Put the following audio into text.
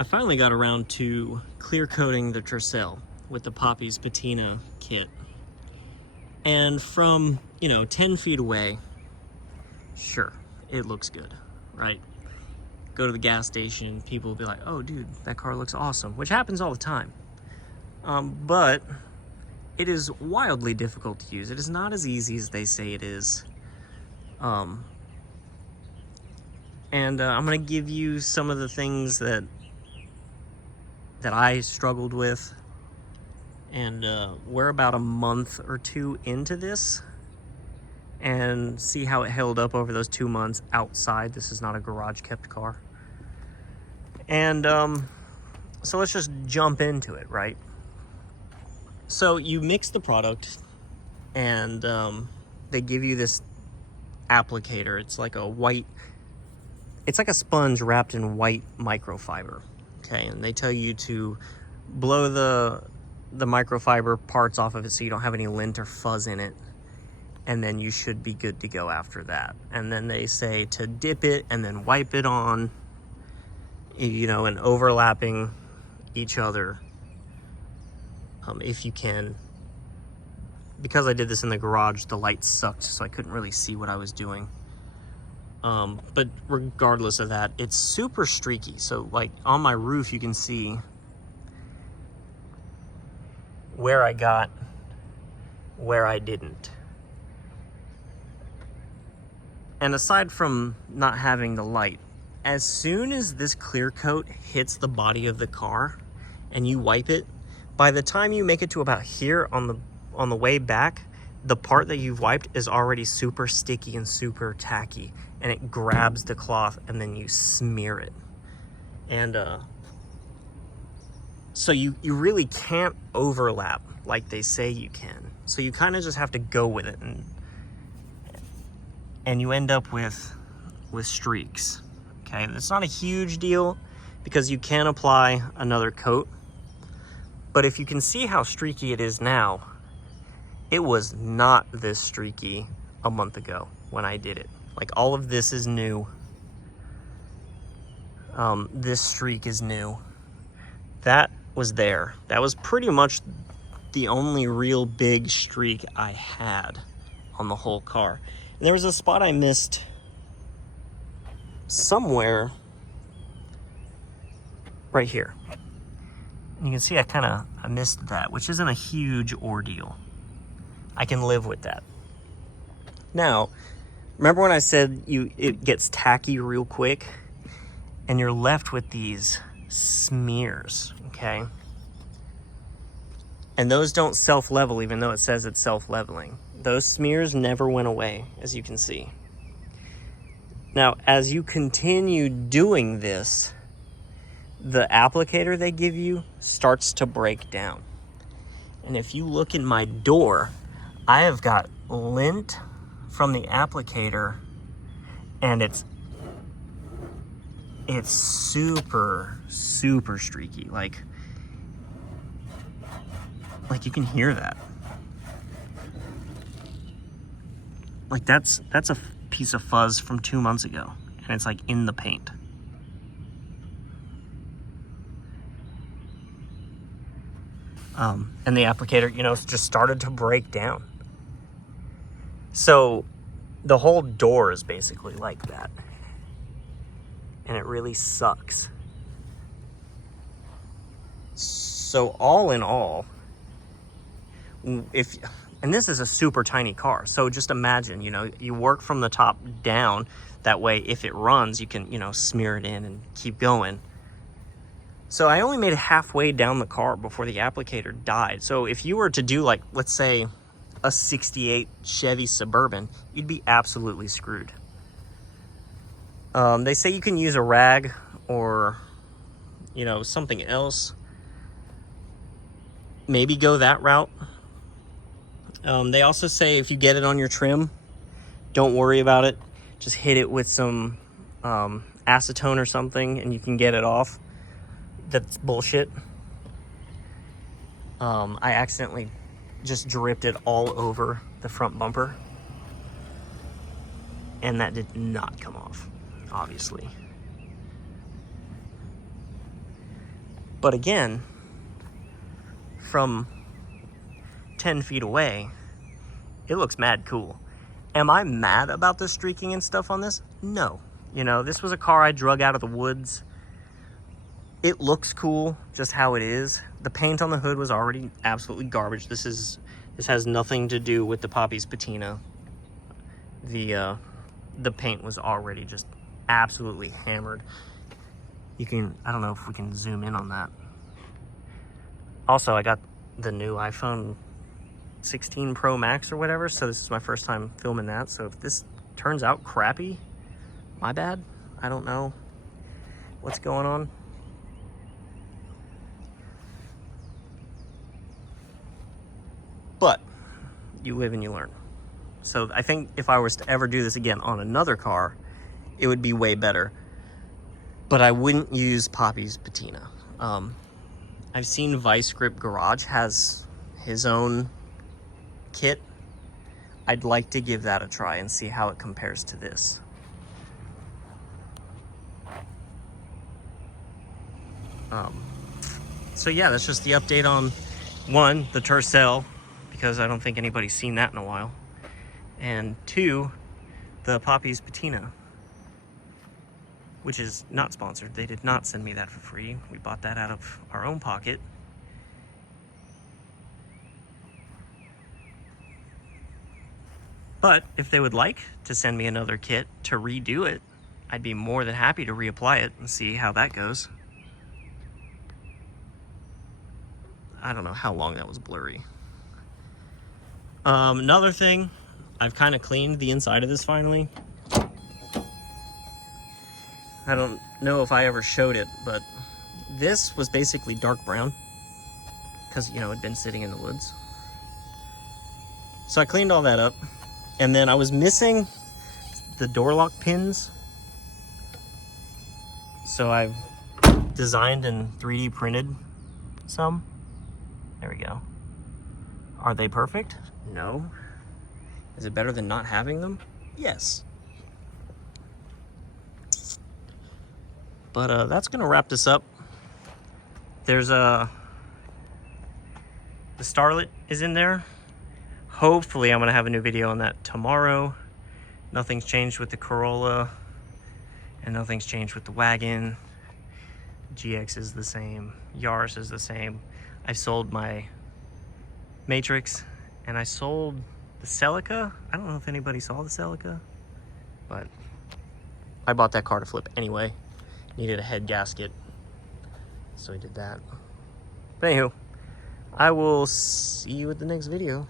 I finally got around to clear coating the tercel with the Poppy's patina kit. And from, 10 feet away, sure, it looks good, right? Go to the gas station, people will be like, oh dude, that car looks awesome, which happens all the time. But it is wildly difficult to use. It is not as easy as they say it is. I'm gonna give you some of the things that I struggled with. And we're about a month or two into this, and see how it held up over those 2 months outside. This is not a garage kept car. And so let's just jump into it, right? So you mix the product, and they give you this applicator. It's like a sponge wrapped in white microfiber. Okay, and they tell you to blow the microfiber parts off of it so you don't have any lint or fuzz in it, and then you should be good to go after that. And then they say to dip it and then wipe it on, and overlapping each other if you can. Because I did this in the garage, the light sucked, so I couldn't really see what I was doing. But regardless of that, it's super streaky. So like on my roof, you can see where I got, where I didn't. And aside from not having the light, as soon as this clear coat hits the body of the car and you wipe it, by the time you make it to about here on the way back, the part that you've wiped is already super sticky and super tacky, and it grabs the cloth and then you smear it. And so you really can't overlap like they say you can. So you kind of just have to go with it, and you end up with streaks. Okay, and it's not a huge deal because you can apply another coat. But if you can see how streaky it is now, it was not this streaky a month ago when I did it. Like, all of this is new. This streak is new. That was there. That was pretty much the only real big streak I had on the whole car. And there was a spot I missed somewhere right here. And you can see I missed that, which isn't a huge ordeal. I can live with that. Now, remember when I said it gets tacky real quick, and you're left with these smears, okay? And those don't self-level, even though it says it's self-leveling. Those smears never went away, as you can see. Now, as you continue doing this, the applicator they give you starts to break down. And if you look in my door, I have got lint from the applicator, and it's super, super streaky. Like you can hear that. Like that's a piece of fuzz from 2 months ago, and it's like in the paint. And the applicator, just started to break down. So the whole door is basically like that. And it really sucks. So all in all, and this is a super tiny car. So just imagine, you work from the top down. That way, if it runs, you can, smear it in and keep going. So I only made it halfway down the car before the applicator died. So if you were to do, like, let's say a 68 Chevy Suburban, you'd be absolutely screwed. They say you can use a rag or, something else. Maybe go that route. They also say if you get it on your trim, don't worry about it. Just hit it with some acetone or something and you can get it off. That's bullshit. I accidentally just dripped it all over the front bumper, and that did not come off, obviously. But again, from 10 feet away, it looks mad cool. Am I mad about the streaking and stuff on this? No. You know, this was a car I drug out of the woods. It looks cool, just how it is. The paint on the hood was already absolutely garbage. This has nothing to do with the Poppy's patina. The paint was already just absolutely hammered. You can, I don't know if we can zoom in on that. Also, I got the new iPhone 16 Pro Max or whatever, so this is my first time filming that. So if this turns out crappy, my bad. I don't know what's going on. But you live and you learn. So I think if I was to ever do this again on another car, it would be way better. But I wouldn't use Poppy's patina. I've seen Vice Grip Garage has his own kit. I'd like to give that a try and see how it compares to this. So yeah, that's just the update on one, the Tercel, because I don't think anybody's seen that in a while. And two, the Poppy's patina, which is not sponsored. They did not send me that for free. We bought that out of our own pocket. But if they would like to send me another kit to redo it, I'd be more than happy to reapply it and see how that goes. I don't know how long that was blurry. Another thing, I've kind of cleaned the inside of this finally. I don't know if I ever showed it, but this was basically dark brown because, you know, it'd been sitting in the woods. So I cleaned all that up, and then I was missing the door lock pins. So I've designed and 3D printed some. There we go. Are they perfect? No. Is it better than not having them? Yes. But that's gonna wrap this up. There's the Starlet is in there. Hopefully I'm gonna have a new video on that tomorrow. Nothing's changed with the Corolla, and nothing's changed with the wagon. GX is the same, Yaris is the same. I sold my Matrix, and I sold the Celica. I don't know if anybody saw the Celica, but I bought that car to flip anyway. Needed a head gasket, so I did that. But anywho, I will see you at the next video.